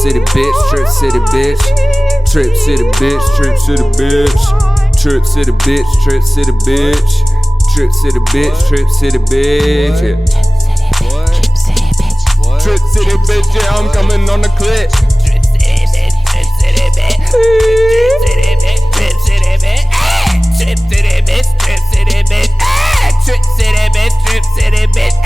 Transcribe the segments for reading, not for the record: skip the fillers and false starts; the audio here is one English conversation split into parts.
city bitch, trip city bitch. Trip city bitch, trip city bitch. Trip city bitch, trip city bitch. Trip city bitch, trip city bitch. Yeah. Trip city bitch, yeah, I'm coming on the clip. Trip city bitch, trip city bitch. Trip city bitch, trip city bitch. Trip city bitch, trip city bitch. Trip city bitch, trip city bitch.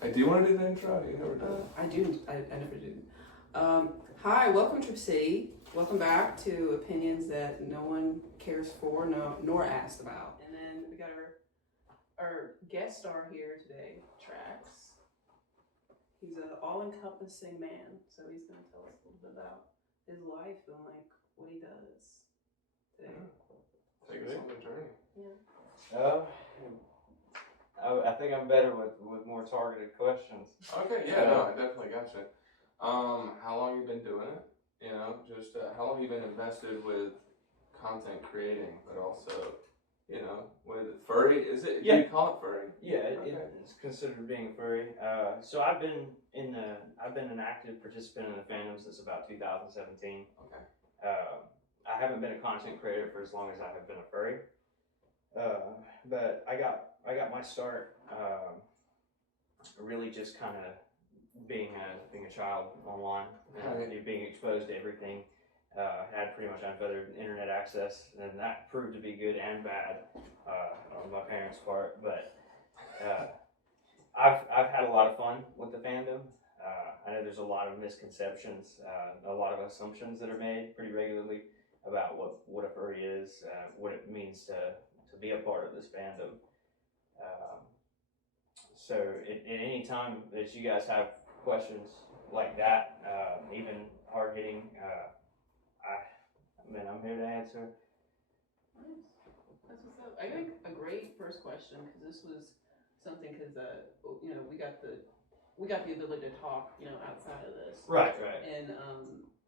Hey, do you want to do the intro? You never do. I do. I never do. Hi, welcome to City. Welcome back to opinions that no one cares for, nor asked about. And then we got our guest star here today, Trax. He's an all-encompassing man, so he's going to tell us a little bit about his life and like what he does today. Take us on the journey. Yeah. I think I'm better with more targeted questions. Okay, yeah, no, I definitely got you. How long you been doing it? You know, just how long you been invested with content creating, but also, you know, with furry? Is it? Yeah. Do you call it furry? Yeah, Okay. it's considered being furry. So I've been an active participant in the fandom since about 2017. Okay. I haven't been a content creator for as long as I have been a furry. But I got my start really just kind of being a child online, being exposed to everything. Had pretty much unfettered internet access, and that proved to be good and bad on my parents' part. But I've had a lot of fun with the fandom. I know there's a lot of misconceptions, a lot of assumptions that are made pretty regularly about what a furry is, what it means to be a part of this fandom. So at any time that you guys have questions like that, even hard hitting, I'm here to answer. Nice. That's what's up. I think a great first question, because this was something, because you know, we got the ability to talk, you know, outside of this. Right. And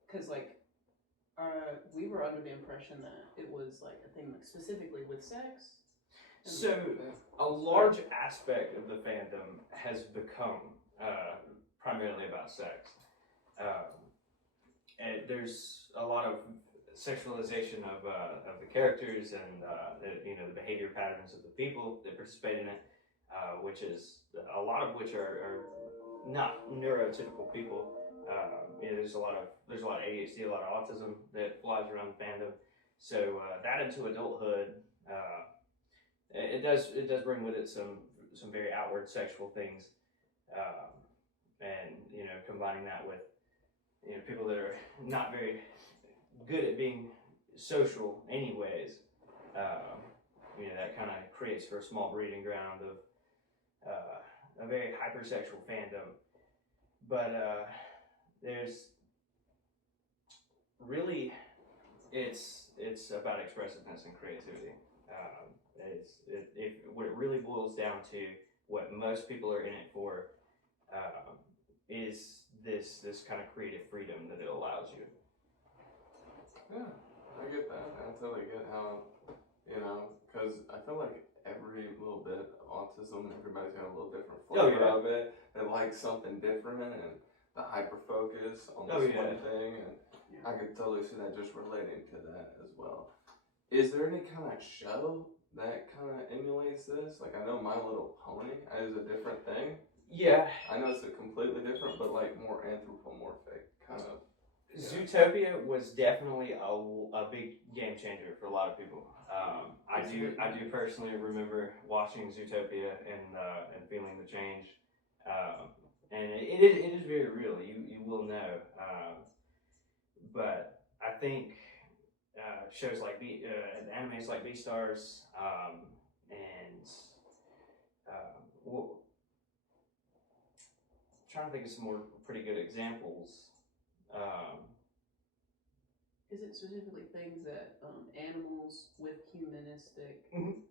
because we were under the impression that it was like a thing like specifically with sex. So a large aspect of the fandom has become primarily about sex. And there's a lot of sexualization of the characters and the behavior patterns of the people that participate in it, which is a lot of which are not neurotypical people. There's a lot of ADHD, a lot of autism that flies around the fandom. So that into adulthood, it does bring with it some very outward sexual things, and combining that with people that are not very good at being social anyways. That kind of creates for a small breeding ground of a very hypersexual fandom. But there's really it's about expressiveness and creativity. What it really boils down to, what most people are in it for, is this kind of creative freedom that it allows you. Yeah, I get that. I totally get how, because I feel like every little bit of autism, everybody's got a little different flavor of it. They like something different, and the hyper focus on this one thing, and I could totally see that just relating to that as well. Is there any kind of show that kind of emulates this? Like, I know My Little Pony is a different thing. Yeah. I know it's a completely different, but like more anthropomorphic kind of. Zootopia was definitely a big game changer for a lot of people. I do personally remember watching Zootopia and feeling the change, and it is very real. You will know, but I think shows like animes like Beastars and trying to think of some more pretty good examples. Is it specifically things that animals with humanistic,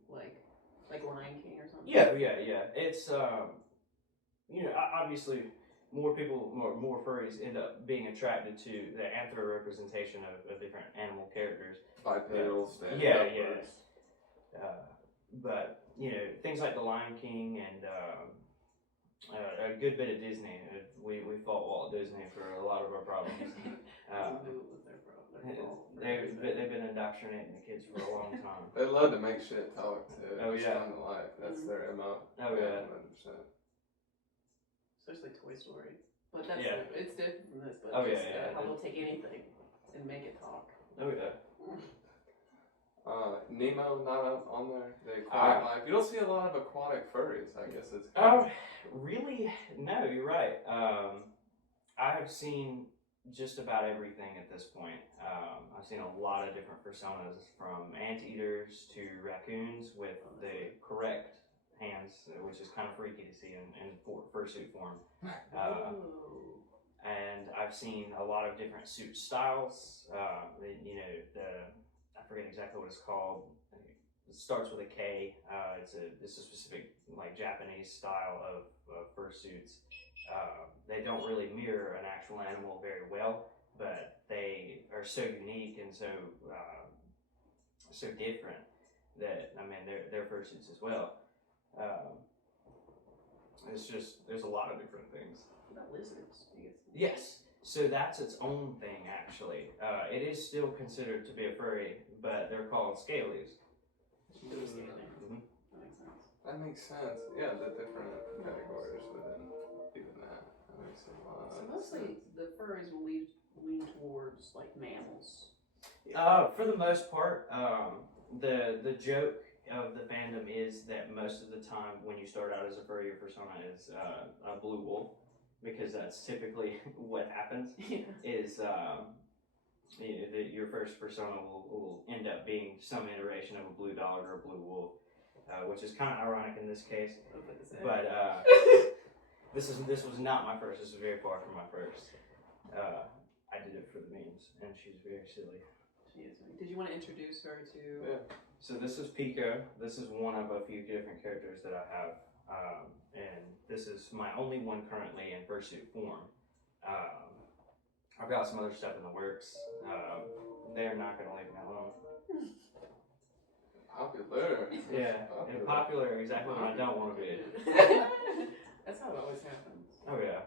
like Lion King or something? Yeah. It's obviously more people, more furries end up being attracted to the anthro representation of different animal characters. Bipedal, standing Yeah, upwards. But you know, things like the Lion King and a good bit of Disney. We fought Walt Disney for a lot of our problems. Knew it was their problem. They've been indoctrinating the kids for a long time. They love to make shit talk too. Oh, Just yeah. come to life. That's their MO. Oh, yeah. 100%. Especially Toy Story. But that's it's different from this. But Oh, just, yeah. how they'll take anything and make it talk. Oh yeah. Nemo not up on there. The aquatic life. You don't see a lot of aquatic furries. I guess it's. Really? No, you're right. I have seen just about everything at this point. I've seen a lot of different personas, from anteaters to raccoons with the correct hands, which is kind of freaky to see in fursuit form. And I've seen a lot of different suit styles. You know, I forget exactly what it's called. It starts with a K. It's a specific like Japanese style of fursuits. They don't really mirror an actual animal very well, but they are so unique and so different that I mean they're fursuits as well. It's just there's a lot of different things. What about lizards? Yes. So that's its own thing, actually. It is still considered to be a furry, but they're called scalies. Mm-hmm. That makes sense. Yeah, the different categories within even that. That makes a lot So of mostly sense. the furries will lean towards like mammals. For the most part, the joke of the fandom is that most of the time when you start out as a furry, your persona is a blue wolf, because that's typically what happens. Is your first persona will end up being some iteration of a blue dog or a blue wolf, which is kind of ironic in this case. But this was not my first. This was very far from my first. I did it for the memes, and she's very silly. She is. Did you want to introduce her to? Yeah. So this is Pico. This is one of a few different characters that I have, and this is my only one currently in fursuit form. I've got some other stuff in the works. They're not going to leave me alone. Popular. Yeah, and popular exactly when I don't want to be. That's how it always happens. Oh yeah.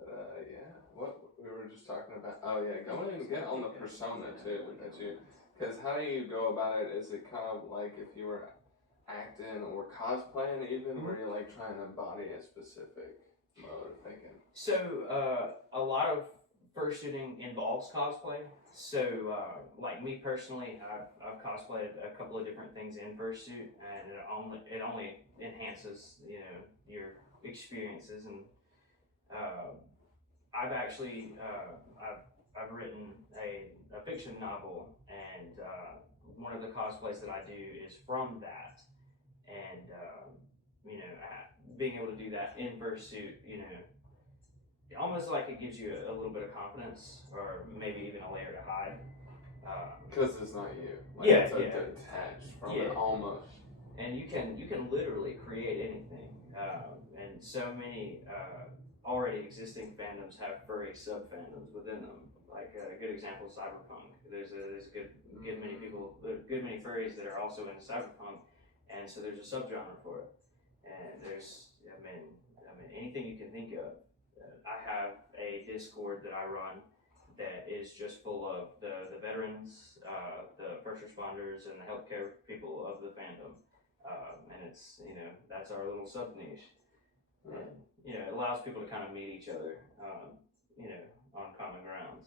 Yeah. What we were just talking about. Oh yeah, go ahead and get on the persona too. Because how do you go about it? Is it kind of like if you were acting or cosplaying even, where you're like trying to embody a specific mode of thinking? So a lot of fursuiting involves cosplay. So like me personally, I've cosplayed a couple of different things in fursuit, and it only enhances your experiences. And I've actually I've written a fiction novel, and one of the cosplays that I do is from that, and being able to do that in fursuit, almost like it gives you a little bit of confidence, or maybe even a layer to hide. Because it's not you. Like, Yeah, it's yeah. detached from it almost. And you can literally create anything. And so many already existing fandoms have furry sub fandoms within them. Like a good example, cyberpunk. There's a good many furries that are also into cyberpunk, and so there's a subgenre for it. And there's anything you can think of. I have a Discord that I run that is just full of the veterans, the first responders, and the healthcare people of the fandom. And it's, that's our little sub niche. Right. And, it allows people to kind of meet each other, on common grounds.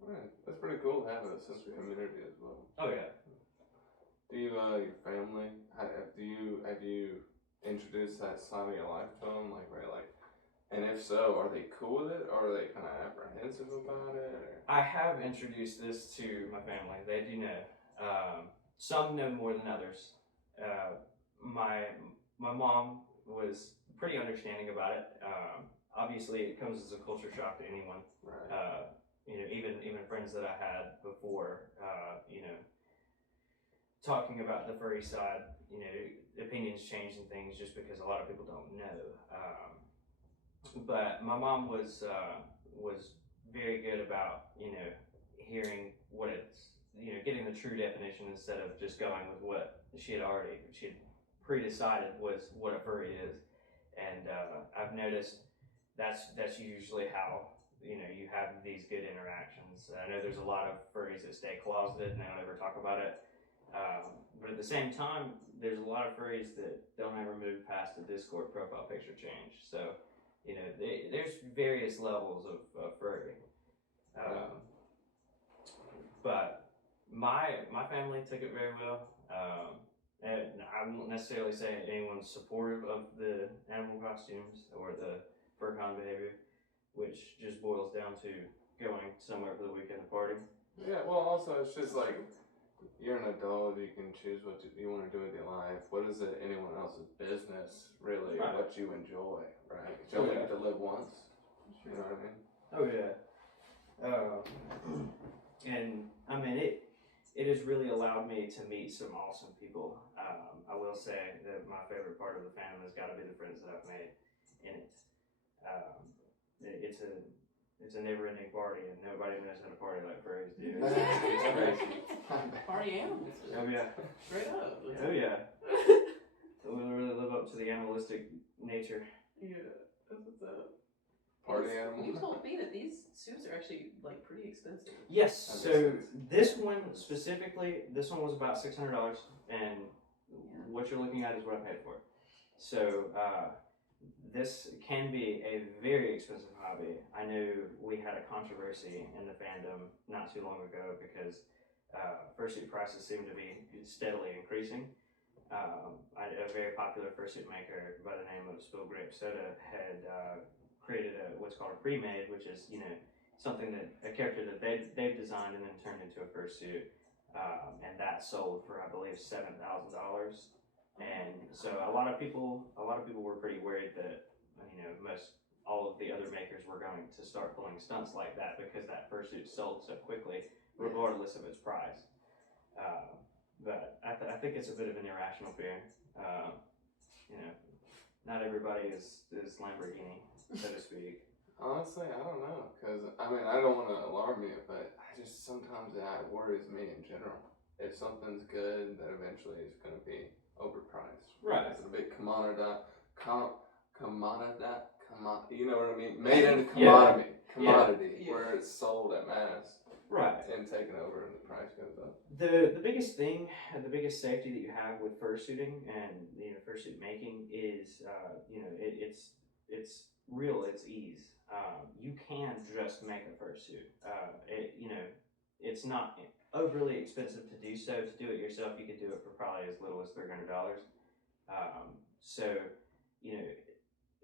Right. That's pretty cool to have a sense of community as well. Oh, yeah. Do you, your family, have you introduced that side of your life to them? And if so, are they cool with it, or are they kind of apprehensive about it? Or? I have introduced this to my family. They do know. Some know more than others. My mom was pretty understanding about it. Obviously, it comes as a culture shock to anyone. Right. Even friends that I had before, talking about the furry side, opinions change and things just because a lot of people don't know. but my mom was very good about hearing what it's getting the true definition instead of just going with what she had pre-decided was what a furry is, and I've noticed that's usually how you have these good interactions. I know there's a lot of furries that stay closeted and they don't ever talk about it, but at the same time, there's a lot of furries that don't ever move past the Discord profile picture change. So there's various levels of furry. But my family took it very well. And I won't necessarily say anyone's supportive of the animal costumes or the fur-con behavior, which just boils down to going somewhere for the weekend to party. Yeah, well, also it's just like you're an adult, you can choose what you want to do with your life. What is it anyone else's business, really, right. What you enjoy, right? You only get to live once, you know what I mean? Oh, yeah. And, I mean, it has really allowed me to meet some awesome people. I will say that my favorite part of the fandom has got to be the friends that I've made in it. It's a never-ending party, and nobody knows how to party like furries do. It's crazy. Party animals. Oh yeah. Straight up. Oh yeah. We really live up to the animalistic nature. Yeah, that's what's up. Party animal. You told me that these suits are actually like pretty expensive. Yes. So this one specifically, this one was about $600, and what you're looking at is what I paid for. So this can be a very expensive hobby. I know we had a controversy in the fandom not too long ago because fursuit prices seem to be steadily increasing. A very popular fursuit maker by the name of Spill Grape Soda had created what's called a pre-made, which is something that a character that they've designed and then turned into a fursuit, and that sold for I believe $7,000. And so a lot of people were pretty worried that all of the other makers were going to start pulling stunts like that because that fursuit sold so quickly, regardless of its price. But I think it's a bit of an irrational fear. Not everybody is Lamborghini, so to speak. Honestly, I don't know, because I don't want to alarm you, but sometimes that worries me in general. If something's good, that eventually is going to be overpriced. Right. It's a bit you know what I mean? Made in a commodity where it's sold at mass. Right. And taken over and the price goes up. The biggest thing, the biggest safety that you have with fursuiting and fursuit making is it's real, it's ease. You can just make a fursuit. It's not overly expensive to do so. To do it yourself, you could do it for probably as little as $300. So,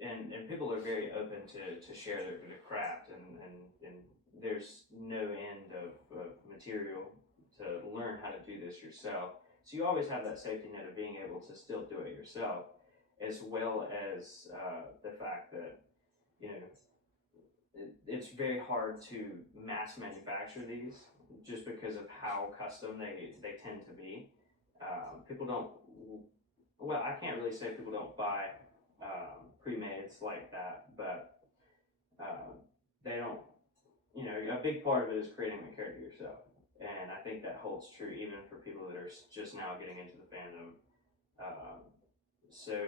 and people are very open to share their craft, and there's no end of material to learn how to do this yourself. So you always have that safety net of being able to still do it yourself, as well as the fact that it's very hard to mass manufacture these just because of how custom they tend to be. People don't. Well, I can't really say people don't buy pre-mades like that, but they don't. A big part of it is creating the character yourself, and I think that holds true even for people that are just now getting into the fandom. So,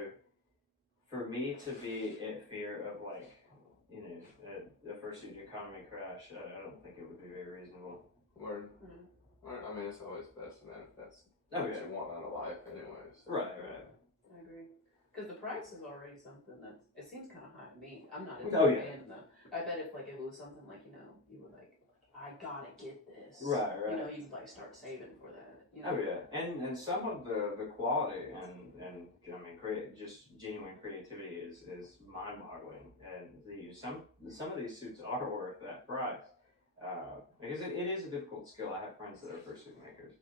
for me to be in fear of a fursuit economy crash, I don't think it would be very reasonable. Word. I mean, it's always best, man, if that's what you want out of life, anyways. Right. I agree. Because the price is already something it seems kind of high to me. I'm not into fandom though. I bet if it was something you were like, I gotta get this. Right. You'd start saving for that. Oh yeah, and some of the quality and just genuine creativity is mind-boggling, and some of these suits are worth that price because it is a difficult skill. I have friends that are fursuit makers.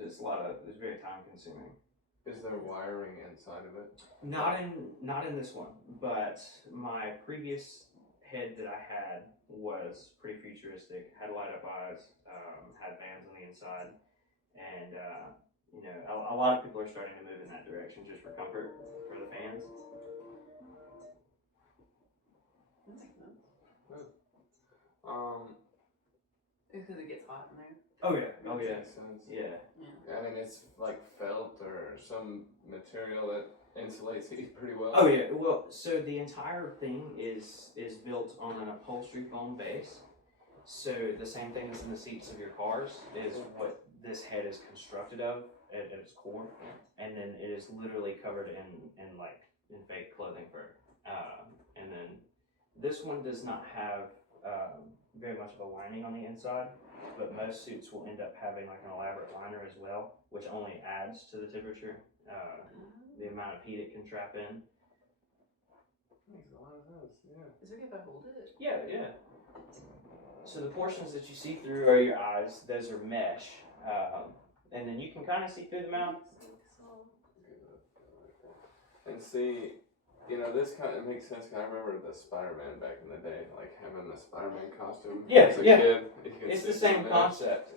It's very time-consuming. Is there wiring inside of it? Not in this one, but my previous head that I had was pretty futuristic, had light-up eyes, had fans on the inside, and a lot of people are starting to move in that direction just for comfort for the fans. Because it gets hot in there. Oh yeah. Oh yeah. Makes sense. Yeah. I mean, it's like felt or some material that insulates heat pretty well. Oh yeah. Well, so the entire thing is built on an upholstery foam base. So the same thing that's in the seats of your cars is what this head is constructed of at its core, and then it is literally covered in fake clothing fur. And then this one does not have very much of a lining on the inside, but most suits will end up having like an elaborate liner as well, which only adds to the temperature, the amount of heat it can trap in. Makes a lot of sense, yeah. Is it if I hold it? Yeah, yeah. So the portions that you see through are your eyes. Those are mesh, and then you can kind of see through the mouth. And see, you know, this kind of makes sense. 'Cause I remember the Spider-Man back in the day, like having the Spider-Man costume. Yeah, as a yeah. kid. You could It's see the same through concept.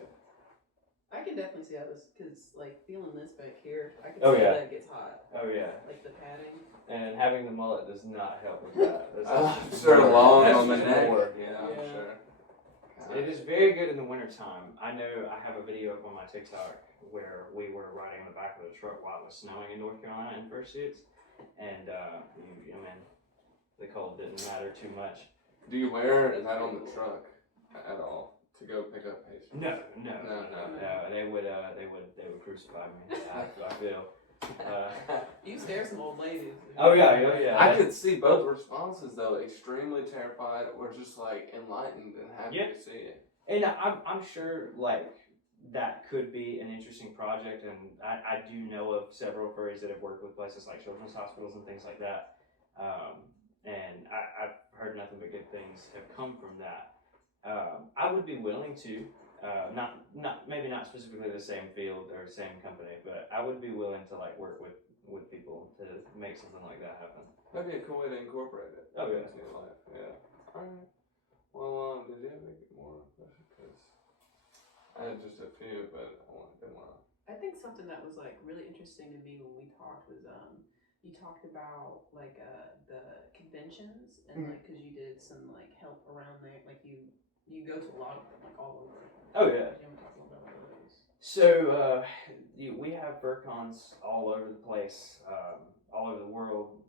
I can definitely see how this, because like feeling this back here, I can Oh, see yeah. that it gets hot. Oh yeah, Like the padding. and having the mullet does not help with that. I'm sure long That's on the just neck. more. Yeah, I'm Yeah. sure. It is very good in the wintertime. I know I have a video up on my TikTok where we were riding in the back of the truck while it was snowing in North Carolina in fursuits, and I mean, the cold didn't matter too much. Do you wear that on the truck at all to go pick up patients? No. They would crucify me. I feel. You scare some old ladies. Oh yeah. I could see both responses though, extremely terrified or just like enlightened and happy Yeah. to see it. And I'm sure like that could be an interesting project, and I do know of several furries that have worked with places like children's hospitals and things like that. And I've heard nothing but good things have come from that. I would be willing to, maybe not specifically the same field or same company, but I would be willing to like work with people to make something like that happen. That'd be a cool way to incorporate it. Oh yeah. Into your life. Yeah. All right. Well, did you have any more questions? Because I had just a few, but I didn't want to. I think something that was like really interesting to me when we talked was you talked about like the conventions and like because you did some like help around there, like you go to a lot of them, like all over. Oh yeah. You want to talk a little bit about those? So we have furcons all over the place, all over the world.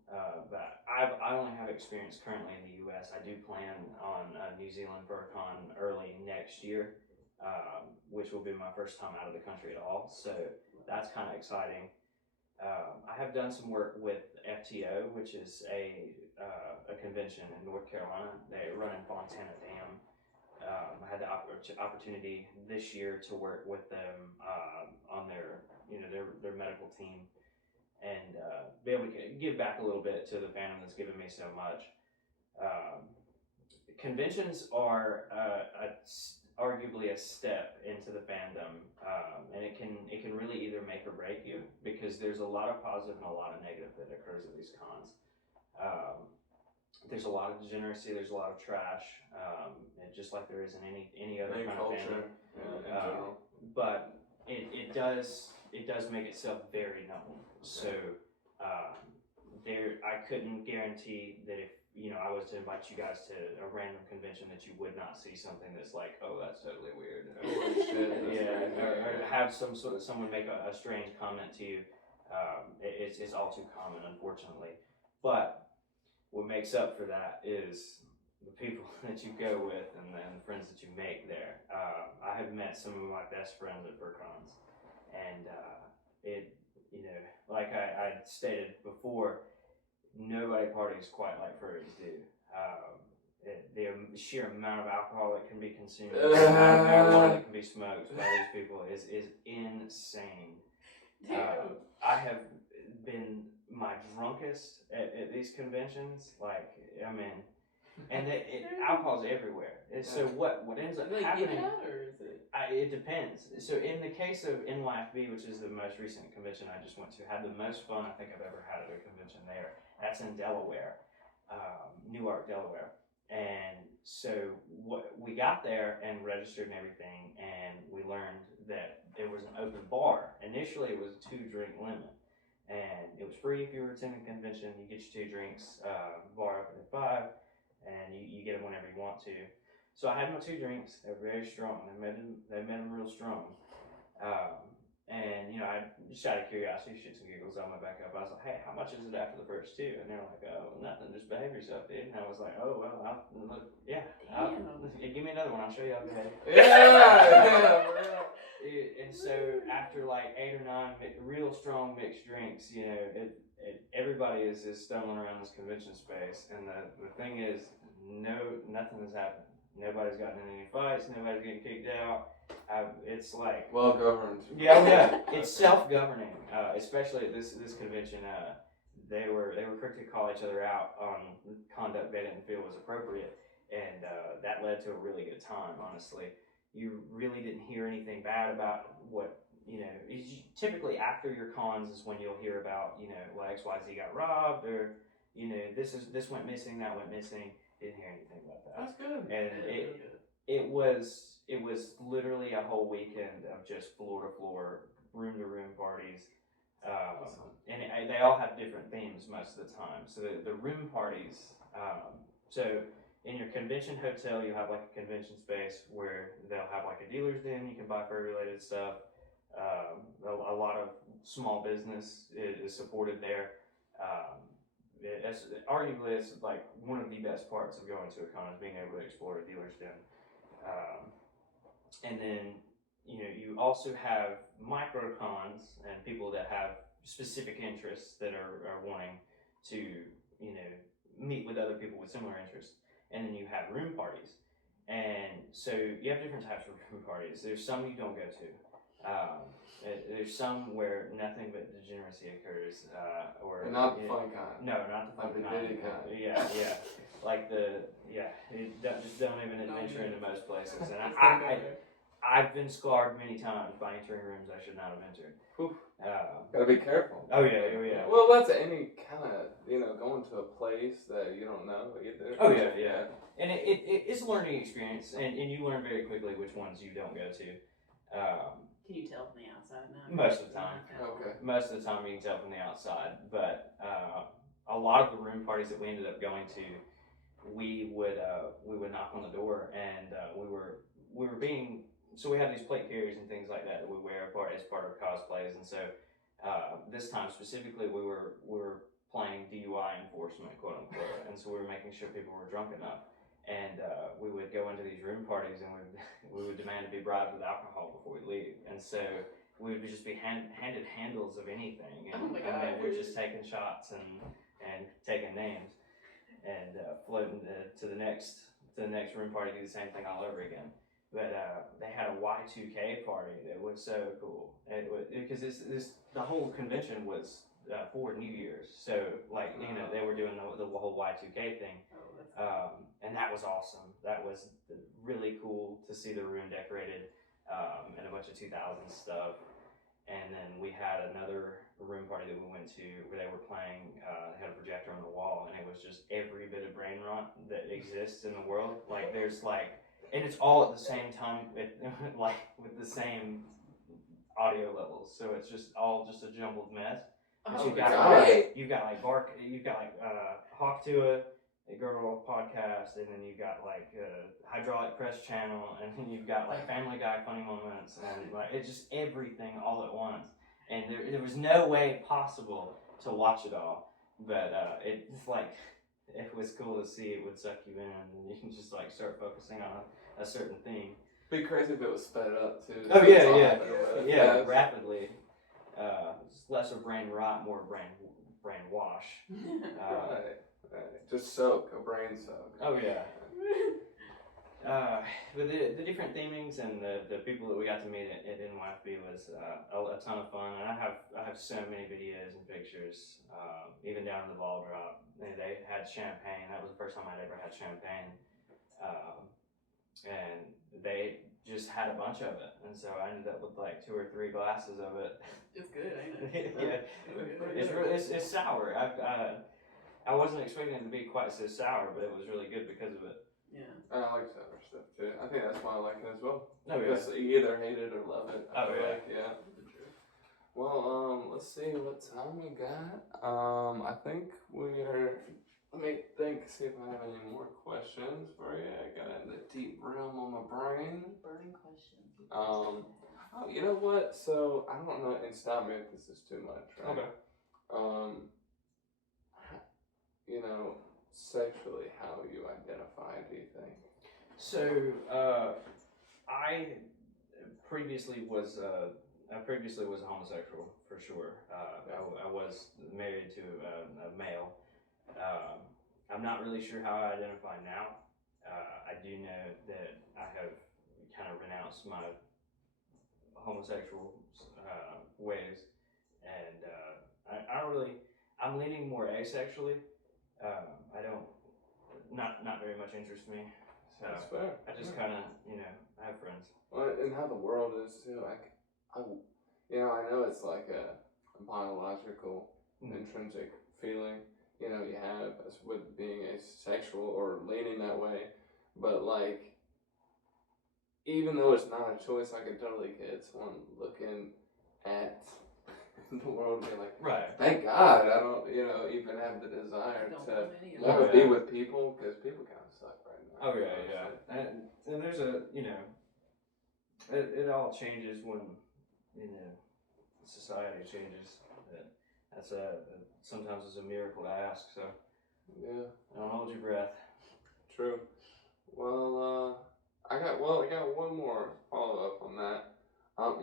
But I only have experience currently in the U.S. I do plan on New Zealand furcon early next year, which will be my first time out of the country at all. So that's kind of exciting. I have done some work with FTO, which is a convention in North Carolina. They run in Fontana Dam. I had the opportunity this year to work with them on their medical team and be able to give back a little bit to the fandom that's given me so much. Conventions are arguably a step into the fandom, and it can really either make or break you because there's a lot of positive and a lot of negative that occurs at these cons. There's a lot of degeneracy, there's a lot of trash, just like there is in any other kind culture, of fandom. in general. But it does make itself very known. So I couldn't guarantee that if I was to invite you guys to a random convention that you would not see something that's like, oh, that's totally weird. Or have someone make a strange comment to you. It's all too common, unfortunately. But what makes up for that is the people that you go with and the friends that you make there. I have met some of my best friends at furcons, and like I stated before, nobody parties quite like furries do. The sheer amount of alcohol that can be consumed, the amount of marijuana that can be smoked by these people is insane. I have been my drunkest at these conventions, and alcohol's everywhere. So what ends up happening? It depends. So in the case of NYFB, which is the most recent convention I just went to, had the most fun I think I've ever had at a convention there. That's in Delaware, Newark, Delaware. And so we got there and registered and everything, and we learned that there was an open bar. Initially, it was a 2-drink limit. And it was free if you were attending the convention. You get your 2 drinks, bar open at 5, and you get them whenever you want to. So I had my 2 drinks. They were very strong. They made them real strong. And I just out of curiosity, shits and giggles on my back up. I was like, "Hey, how much is it after the first 2?" And they're like, "Oh, nothing. Just behave yourself, dude." And I was like, "Oh well, give me another one. I'll show you how to behave." Yeah. And so after like 8 or 9 real strong mixed drinks, everybody is stumbling around this convention space, and the thing is, nothing has happened. Nobody's gotten in any fights. Nobody's getting kicked out. It's like well governed. Yeah. It's self-governing, especially at this convention. They were quick to call each other out on conduct they didn't feel was appropriate, and that led to a really good time. Honestly, you really didn't hear anything bad about what typically after your cons is when you'll hear about well, XYZ got robbed, or this went missing, that went missing. Didn't hear anything about that. That's good. And it was literally a whole weekend of just floor to floor, room to room parties. And they all have different themes most of the time. So the room parties, so in your convention hotel, you have like a convention space where they'll have like a dealer's den. You can buy fur related stuff. A lot of small business is supported there. Arguably, it's like one of the best parts of going to a con is being able to explore a dealer's den. And then you also have micro cons and people that have specific interests that are wanting to meet with other people with similar interests. And then you have room parties, and so you have different types of room parties. There's some you don't go to. There's some where nothing but degeneracy occurs, or not the fun kind. No, not the fun like kind. The kind. Yeah. Like just don't even adventure into most places. And I've been scarred many times by entering rooms I should not have entered. Gotta be careful. Oh yeah. Well, that's any kind of going to a place that you don't know either. Oh yeah. And it's a learning experience, and you learn very quickly which ones you don't go to. Can you tell from the outside now? Most of the time. Okay. Most of the time you can tell from the outside, but a lot of the room parties that we ended up going to, we would knock on the door, and we were being, so we have these plate carriers and things like that we wear as part of cosplays, and so this time specifically we were playing DUI enforcement, quote unquote, and so we were making sure people were drunk enough. And we would go into these room parties, and we would demand to be bribed with alcohol before we leave. And so we would just be handed handles of anything, and we're just taking shots and taking names, and floating to the next room party, do the same thing all over again. But they had a Y2K party that was so cool, because the whole convention was for New Year's, so like they were doing the whole Y2K thing. And that was awesome. That was really cool to see the room decorated, and a bunch of 2000s stuff. And then we had another room party that we went to where they were playing, they had a projector on the wall, and it was just every bit of brain rot that exists in the world. Like and it's all at the same time, with the same audio levels. So it's just all just a jumbled mess. You've got like Hawk Tua, a girl podcast, and then you've got like hydraulic press channel, and then you've got like Family Guy funny moments, and like it's just everything all at once. And there was no way possible to watch it all, but it was cool to see. It would suck you in, and you can just like start focusing on a certain theme. Be crazy if it was sped up too. Oh yeah, rapidly. Just less of brain rot, more brain wash. Right. Just soak, a brain soak. Oh yeah. But the different themings and the people that we got to meet at NYFB was a ton of fun, and I have so many videos and pictures, even down in the ball drop. They had champagne. That was the first time I'd ever had champagne, and they just had a bunch of it, and so I ended up with like 2 or 3 glasses of it. It's good, ain't it? Yeah, it's sour. I wasn't expecting it to be quite so sour, but it was really good because of it. Yeah. I like sour stuff too. I think that's why I like it as well. Oh yeah. You either hate it or love it. Yeah. Well, let's see what time we got. I think we are. Let me think. see if I have any more questions for you. I got in the deep realm on my brain. Burning questions. Oh, you know what? So I don't know, and stop me if this is too much, right? Okay. You know, sexually, how you identify? Do you think? So, I previously was a homosexual for sure. I was married to a male. I'm not really sure how I identify now. I do know that I have kind of renounced my homosexual ways, and I don't really. I'm leaning more asexually. I don't. Not very much interests me. So That's fair. I just kind of, I have friends. Well, and how the world is too. Like, I know it's like a biological, intrinsic feeling. You have as with being asexual or leaning that way, but like, even though it's not a choice, I can totally get someone looking at the world and be like, right. Thank God I don't, even have the desire to want to be with people, because people kind of suck right now. Oh yeah. And there's a, it all changes when, society changes. That's sometimes it's a miracle to ask. So yeah, don't hold your breath. True. Well, I got one more follow up on that.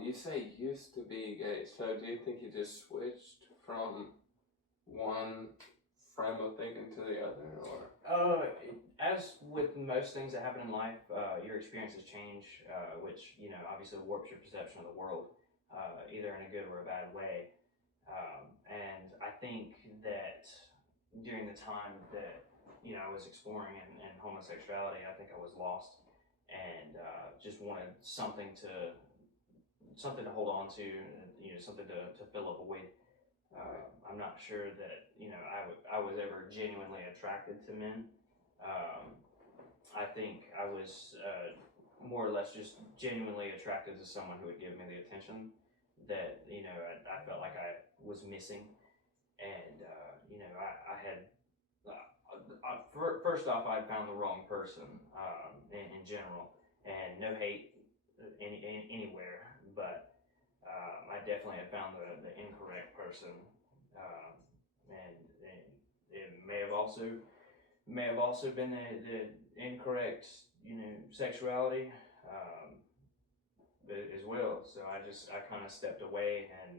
You say used to be gay, so do you think you just switched from one frame of thinking to the other, or? As with most things that happen in life, your experiences change, which obviously warps your perception of the world, either in a good or a bad way. And I think that during the time that I was exploring in homosexuality, I think I was lost and just wanted something to hold on to, something to fill a void. I'm not sure that I was ever genuinely attracted to men. I think I was more or less just genuinely attracted to someone who would give me the attention that I felt like I was missing, and I had. First off, I found the wrong person in general, and no hate anywhere, but I definitely had found the incorrect person, and it may have also been the incorrect sexuality as well. So I kind of stepped away, and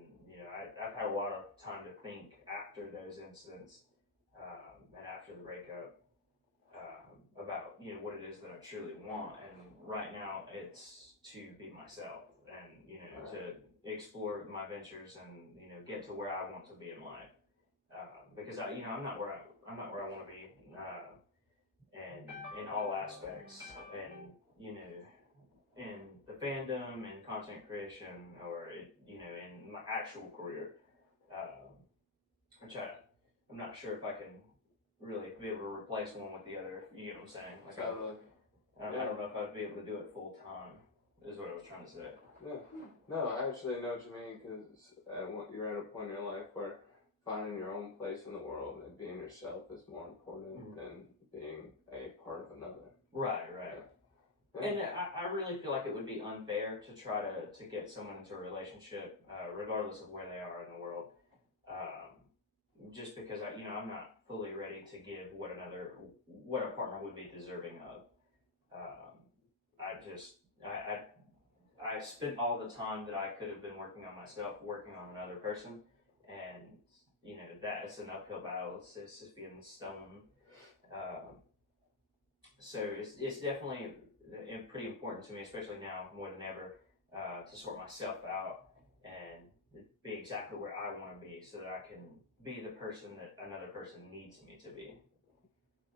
I've had a lot of time to think after those incidents and after the breakup about what it is that I truly want. And right now it's to be myself and to explore my ventures and get to where I want to be in life, because I'm not where I want to be, and in all aspects, and in the fandom and content creation, or in my actual career, which I'm not sure if I can really be able to replace one with the other. You know what I'm saying? Like Totally. I don't know if I'd be able to do it full time. Is what I was trying to say. Yeah. No, I actually know what you mean, because you're at a point in your life where finding your own place in the world and being yourself is more important than being a part of another. Right. Yeah. And I really feel like it would be unfair to try to get someone into a relationship, regardless of where they are in the world, just because I'm not fully ready to give what a partner would be deserving of. I spent all the time that I could have been working on myself, working on another person, and that is an uphill battle. It's just being stoned. So it's definitely pretty important to me, especially now more than ever, to sort myself out and be exactly where I want to be, so that I can be the person that another person needs me to be.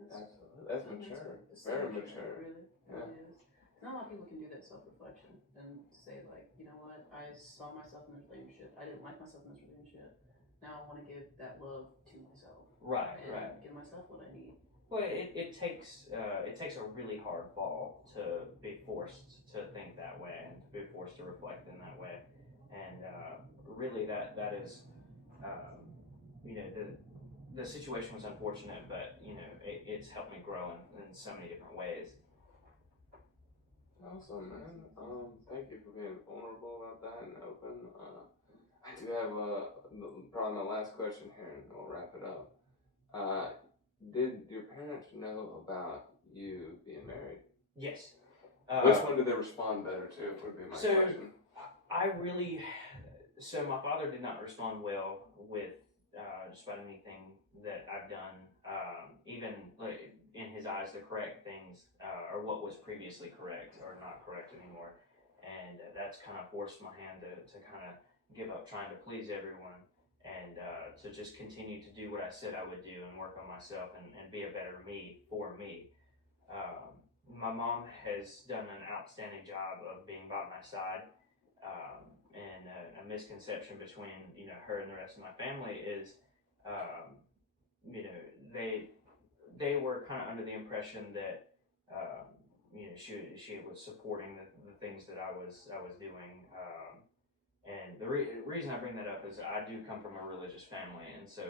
Absolutely, that's mature. Very mature. Really, Yeah. it is. Not a lot of people can do that self-reflection and say, like, you know what, I saw myself in this relationship. I didn't like myself in this relationship. Now I want to give that love to myself. Right. Give myself what I need. Well, it takes a really hard fall to be forced to think that way and to be forced to reflect in that way, and really that is the situation was unfortunate, but you know, it's helped me grow in so many different ways. Awesome, man. Thank you for being vulnerable about that and open. I do have probably my last question here, and we'll wrap it up. Did your parents know about you being married? Yes. Which one did they respond better to? Would be my question. So my father did not respond well with just about anything that I've done, even like in his eyes, the correct things or what was previously correct or not correct anymore, and that's kind of forced my hand to kind of give up trying to please everyone and to just continue to do what I said I would do and work on myself and be a better me for me. My mom has done an outstanding job of being by my side. And a misconception between her and the rest of my family is they were kind of under the impression that she was supporting the things that I was doing, and the reason I bring that up is I do come from a religious family, and so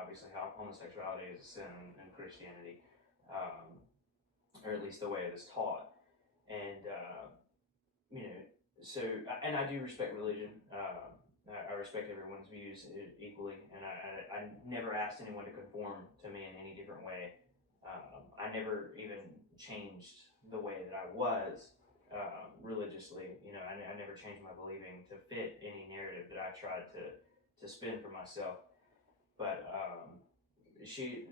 obviously how homosexuality is a sin in Christianity, or at least the way it is taught, and so, and I do respect religion. I respect everyone's views equally, and I never asked anyone to conform to me in any different way. I never even changed the way that I was religiously. I never changed my believing to fit any narrative that I tried to spin for myself. But she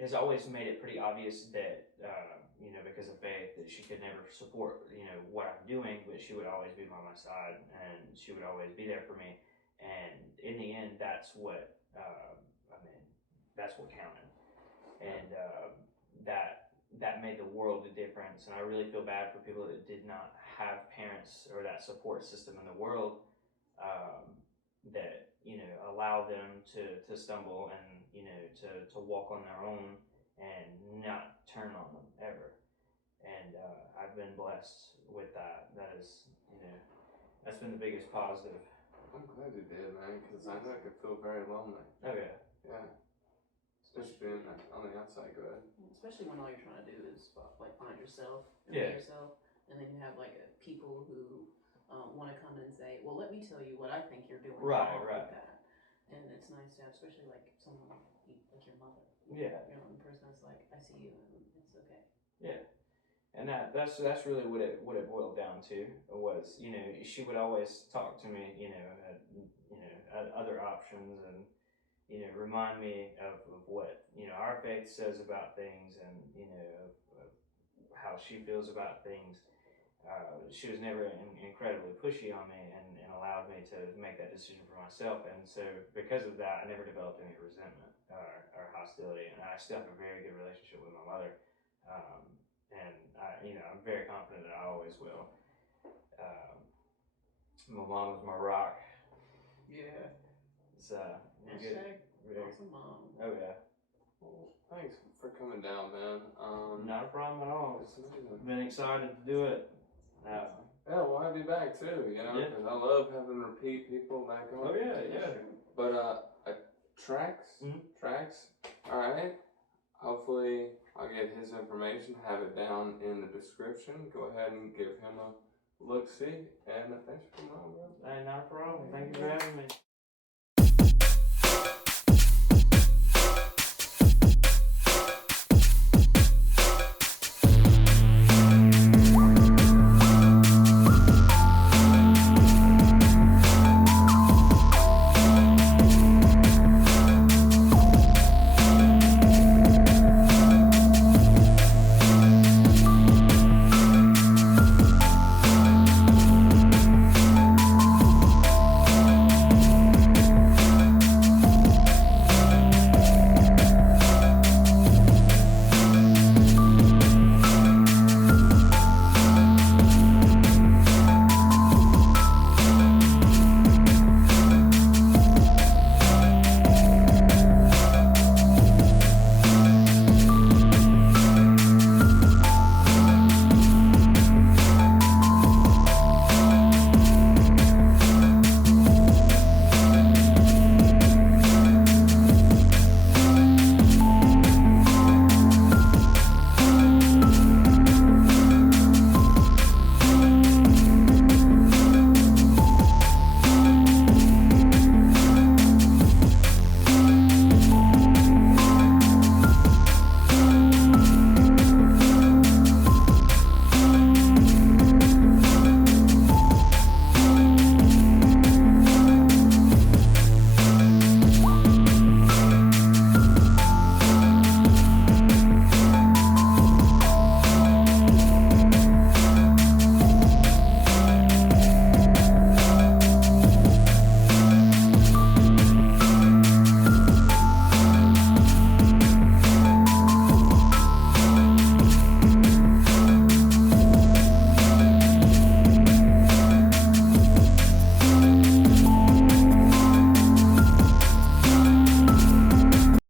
has always made it pretty obvious that because of faith, that she could never support what I'm doing, but she would always be by my side and she would always be there for me. And in the end, that's what that's what counted, and that made the world a difference. And I really feel bad for people that did not have parents or that support system in the world that allow them to stumble and to walk on their own and not turn on them ever. And I've been blessed with that. That is, that's been the biggest positive. I'm glad you did, man, because I know it could feel very lonely. Oh yeah. Yeah. Especially being on the outside. Go ahead. Especially when all you're trying to do is like find yourself and Yeah. be yourself, and then you have like people who want to come in and say, "Well, let me tell you what I think you're doing Right, wrong right. with that." And it's nice to have, especially like someone like your mother. Yeah. The person that's like, "I see you, and it's okay." Yeah. And that's really what it boiled down to was, she would always talk to me, at other options and, remind me of what, our faith says about things and, of how she feels about things. She was never incredibly pushy on me and allowed me to make that decision for myself. And so because of that, I never developed any resentment or hostility. And I still have a very good relationship with my mother. And I'm very confident that I always will. My mom was my rock. Yeah. It's good. Awesome mom. Oh yeah. Well, thanks for coming down, man. Not a problem at all. It's amazing. Been excited to do it. Yeah, we'll have you back too. Because I love having repeat people back on. Oh yeah. But Trax, Trax. All right. Hopefully, I'll get his information, have it down in the description. Go ahead and give him a look-see. And thanks for coming on, bro. Hey, not a problem. Thank you for having me.